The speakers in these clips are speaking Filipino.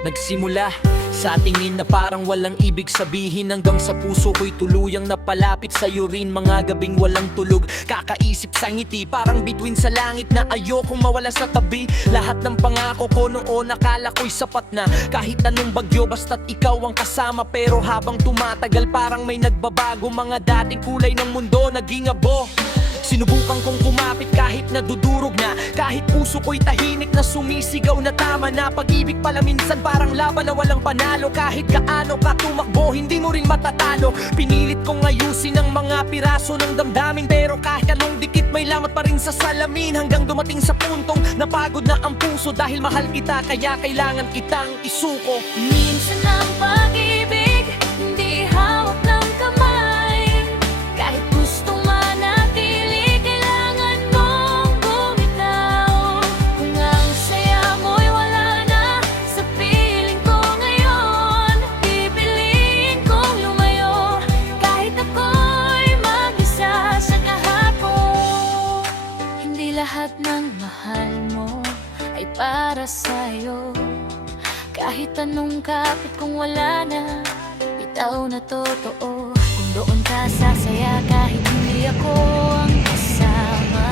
Nagsimula sa tingin na parang walang ibig sabihin, hanggang sa puso ko'y tuluyang napalapit sa'yo rin. Mga gabing walang tulog, kakaisip sa ngiti, parang bituin sa langit na ayokong mawala sa tabi. Lahat ng pangako ko noon akala ko'y sapat na, kahit anong bagyo basta't ikaw ang kasama. Pero habang tumatagal parang may nagbabago, mga dating kulay ng mundo naging abo. Sinubukan kong kumapit kahit nadudurog na, kahit puso ko'y tahimik na sumisigaw na tama na. Pag-ibig pala minsan parang laban na walang panalo, kahit gaano ka tumakbo hindi mo rin matatalo. Pinilit kong ayusin ang mga piraso ng damdamin, pero kahit anong dikit may lamat pa rin sa salamin. Hanggang dumating sa puntong napagod na ang puso, dahil mahal kita kaya kailangan kitang isuko. Minsan ang pag-ibig hindi hawak ng kamay, kahit gusto manatili kailangan mong bumitaw. Kung ang saya mo'y wala na sa piling ko ngayon, pipiliin kong lumayo kahit ako'y mag-isa sa kahapon. Hindi lahat ng mahal mo ay para sa'yo, kahit anong kapit kung wala na, bitaw na totoo. Kung doon ka sasaya kahit hindi ako ang kasama,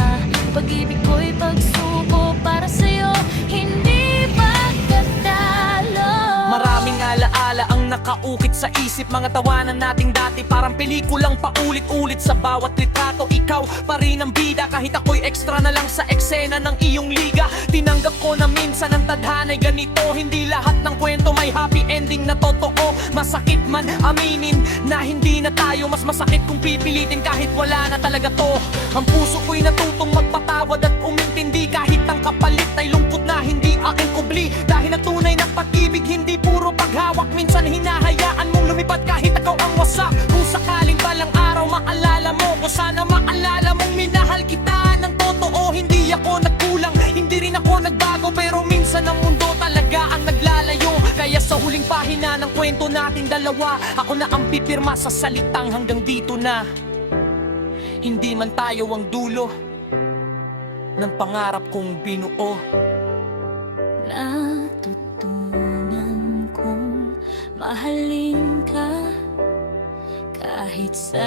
pag-ibig ko'y pagsuko para sa'yo, hindi pagkatalo. Maraming alaala ang nakaukit sa isip, mga tawanan nating dati parang pelikulang paulit-ulit. Sa bawat litrato ikaw pa rin ang bida, kahit ako'y extra na lang sa eksena ng iyong liga. Tinanggap ko na minsan ang tadhana'y ganito, hindi lahat ng kwento may happy ending na totoo. Masakit man aminin na hindi na tayo, mas masakit kung pipilitin kahit wala na talaga to. Ang puso ko'y natutong magpatawad at umintindi, kahit ang kapalit ay lungkot na hindi aking kubli. Dahil ang tunay na pag-ibig hindi puro paghawak, minsan hinahayaan mong lumipad kahit ikaw ang wasak. Kung sakaling balang araw maalala mo ko, sana maalala mong minahal kita ng totoo. Hindi ako nagkulang, hindi rin ako nagbago, pero minsan ang mundo talaga ang naglalayo. Kaya sa huling pahina ng kwento natin dalawa, ako na ang pipirma sa salitang hanggang dito na. Hindi man tayo ang dulo ng pangarap kong binuo. Natutunan kong mahalin ka kahit sa